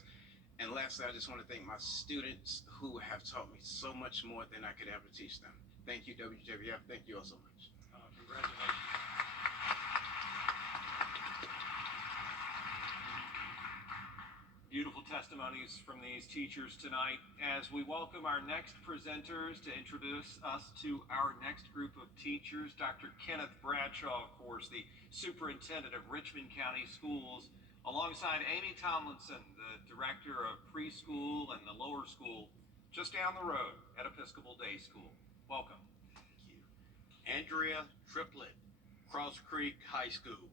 And lastly, I just want to thank my students who have taught me so much more than I could ever teach them. Thank you, WJBF. Thank you all so much. Congratulations. Beautiful testimonies from these teachers tonight. As we welcome our next presenters to introduce us to our next group of teachers, Dr. Kenneth Bradshaw, of course, the superintendent of Richmond County Schools, alongside Amy Tomlinson, the director of preschool and the lower school just down the road at Episcopal Day School. Welcome. Thank you. Andrea Triplett, Cross Creek High School.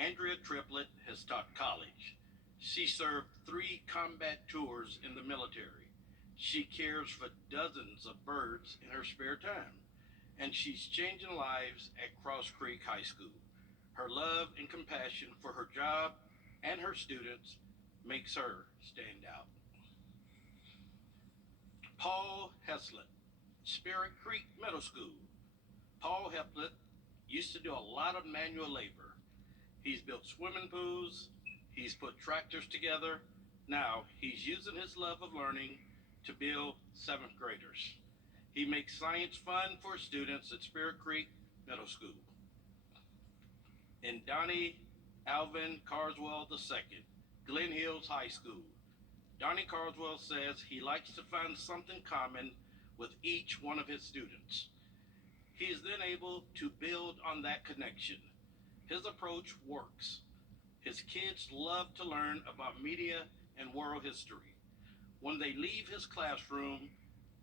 Andrea Triplett has taught college. She served 3 combat tours in the military. She cares for dozens of birds in her spare time, and she's changing lives at Cross Creek High School. Her love and compassion for her job and her students makes her stand out. Paul Heslett, Spirit Creek Middle School. Paul Heslett used to do a lot of manual labor. He's built swimming pools, he's put tractors together. Now he's using his love of learning to build 7th graders. He makes science fun for students at Spirit Creek Middle School. And Donnie Alvin Carswell II, Glen Hills High School. Donnie Carswell says he likes to find something common with each one of his students. He is then able to build on that connection. His approach works. His kids love to learn about media and world history. When they leave his classroom,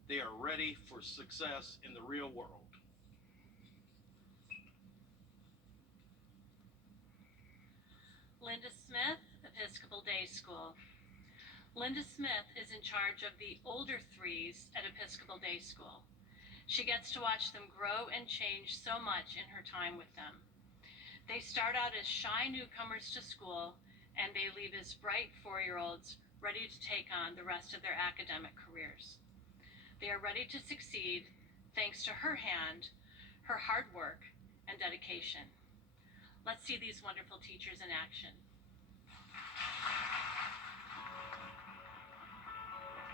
they are ready for success in the real world. Linda Smith, Episcopal Day School. Linda Smith is in charge of the older 3s at Episcopal Day School. She gets to watch them grow and change so much in her time with them. They start out as shy newcomers to school, and they leave as bright 4-year-olds ready to take on the rest of their academic careers. They are ready to succeed thanks to her hand, her hard work, and dedication. Let's see these wonderful teachers in action.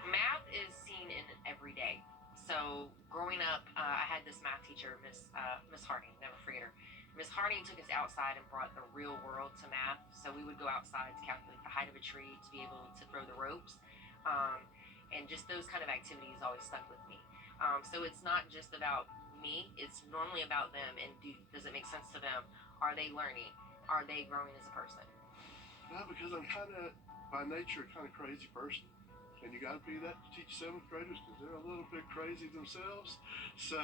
Math is seen in every day. So growing up, I had this math teacher, Miss Harding, never forget her. Miss Harding took us outside and brought the real world to math. So we would go outside to calculate the height of a tree, to be able to throw the ropes. And just those kind of activities always stuck with me. So it's not just about me, it's normally about them, and does it make sense to them? Are they learning? Are they growing as a person? No, because I'm kind of, by nature, a kind of crazy person. And you got to be that to teach 7th graders because they're a little bit crazy themselves. So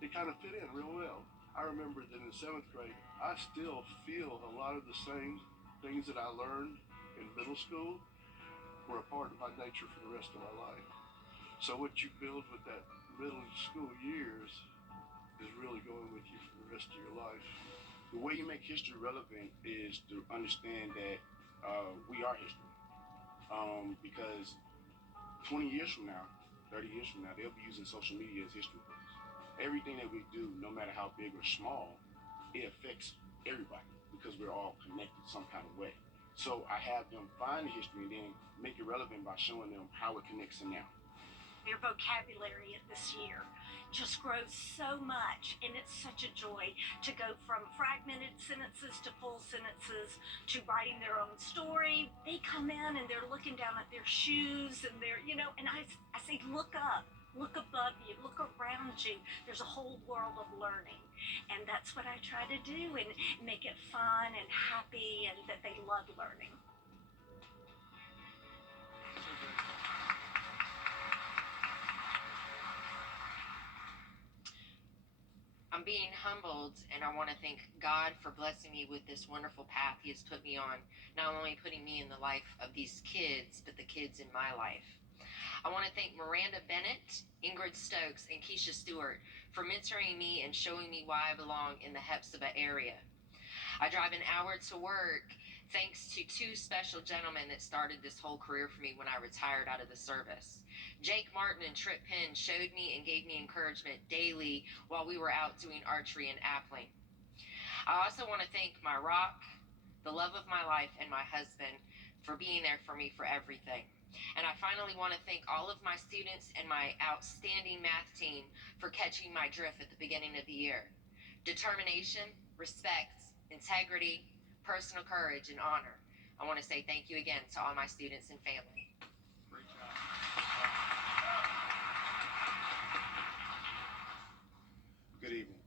it kind of fit in real well. I remember that in 7th grade, I still feel a lot of the same things that I learned in middle school. were a part of my nature for the rest of my life. So what you build with that middle school years is really going with you for the rest of your life. The way you make history relevant is to understand that we are history. Because 20 years from now, 30 years from now, they'll be using social media as history books. Everything that we do, no matter how big or small, it affects everybody because we're all connected some kind of way. So I have them find the history and then make it relevant by showing them how it connects to now. Your vocabulary this year just grows so much, and it's such a joy to go from fragmented sentences to full sentences to writing their own story. They come in and they're looking down at their shoes and they're, and I say, look up, look above you, look around you. There's a whole world of learning, and that's what I try to do and make it fun and happy and that they love learning. I'm being humbled, and I want to thank God for blessing me with this wonderful path He has put me on, not only putting me in the life of these kids, but the kids in my life. I want to thank Miranda Bennett, Ingrid Stokes, and Keisha Stewart for mentoring me and showing me why I belong in the Hephzibah area. I drive an hour to work thanks to two special gentlemen that started this whole career for me when I retired out of the service. Jake Martin and Trip Penn showed me and gave me encouragement daily while we were out doing archery in Appling. I also want to thank my rock, the love of my life, and my husband for being there for me for everything. And I finally want to thank all of my students and my outstanding math team for catching my drift at the beginning of the year. Determination, respect, integrity, personal courage, and honor. I want to say thank you again to all my students and family. Great job. Good evening.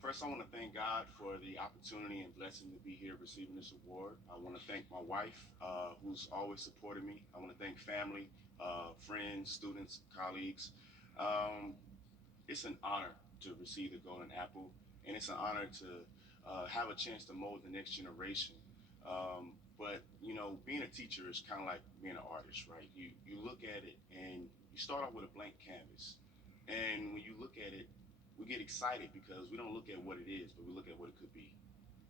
First, I want to thank God for the opportunity and blessing to be here receiving this award. I want to thank my wife, who's always supported me. I want to thank family, friends, students, colleagues. It's an honor to receive the Golden Apple, and it's an honor to have a chance to mold the next generation. But being a teacher is kind of like being an artist, right? You look at it and you start off with a blank canvas, and when you look at it, we get excited because we don't look at what it is, but we look at what it could be.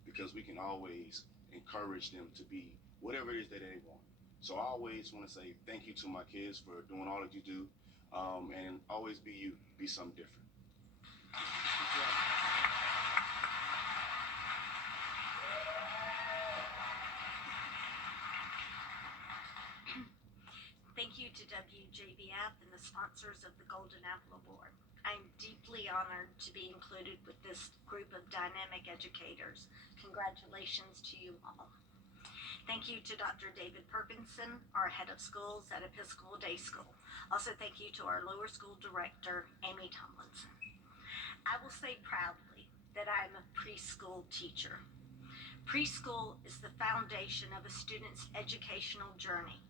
Because we can always encourage them to be whatever it is that they want. So I always want to say thank you to my kids for doing all that you do, and always be you, be something different. Thank you to Wjbf and the sponsors of the Golden Apple Award. I'm deeply honored to be included with this group of dynamic educators. Congratulations to you all. Thank you to Dr. David Perkinson, our head of schools at Episcopal Day School. Also thank you to our lower school director, Amy Tomlinson. I will say proudly that I am a preschool teacher. Preschool is the foundation of a student's educational journey.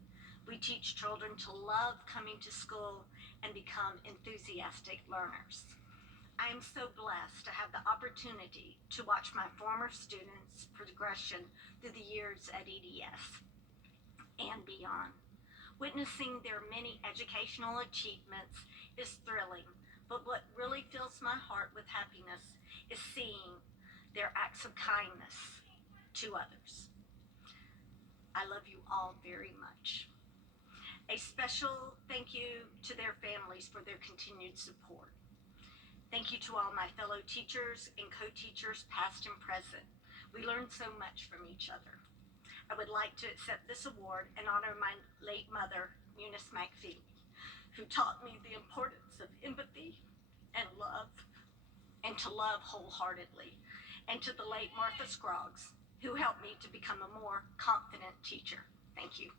We teach children to love coming to school and become enthusiastic learners. I am so blessed to have the opportunity to watch my former students' progression through the years at EDS and beyond. Witnessing their many educational achievements is thrilling, but what really fills my heart with happiness is seeing their acts of kindness to others. I love you all very much. A special thank you to their families for their continued support. Thank you to all my fellow teachers and co-teachers, past and present. We learned so much from each other. I would like to accept this award and honor my late mother, Eunice McPhee, who taught me the importance of empathy and love, and to love wholeheartedly, and to the late Martha Scroggs, who helped me to become a more confident teacher. Thank you.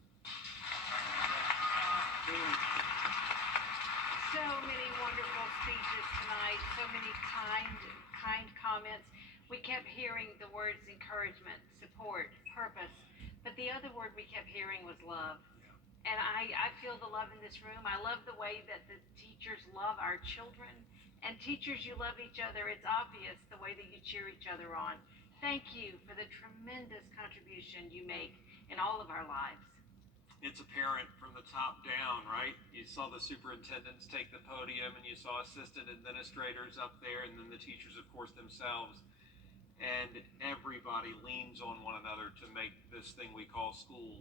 So many wonderful speeches tonight, so many kind comments. We kept hearing the words encouragement, support, purpose, but the other word we kept hearing was love. And I feel the love in this room. I love the way that the teachers love our children. And teachers, you love each other. It's obvious the way that you cheer each other on. Thank you for the tremendous contribution you make in all of our lives. it's apparent from the top down, right? You saw the superintendents take the podium, and you saw assistant administrators up there, and then the teachers, of course, themselves. And everybody leans on one another to make this thing we call school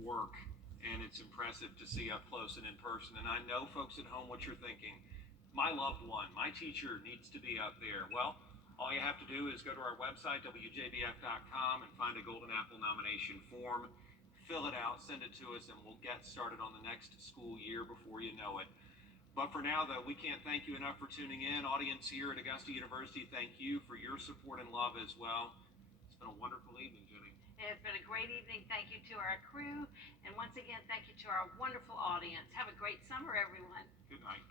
work. And it's impressive to see up close and in person. And I know, folks at home, what you're thinking. My loved one, my teacher needs to be up there. Well, all you have to do is go to our website, wjbf.com, and find a Golden Apple nomination form. Fill it out, send it to us, and we'll get started on the next school year before you know it. But for now, though, we can't thank you enough for tuning in. Audience here at Augusta University, thank you for your support and love as well. It's been a wonderful evening, Jenny. It's been a great evening. Thank you to our crew. And once again, thank you to our wonderful audience. Have a great summer, everyone. Good night.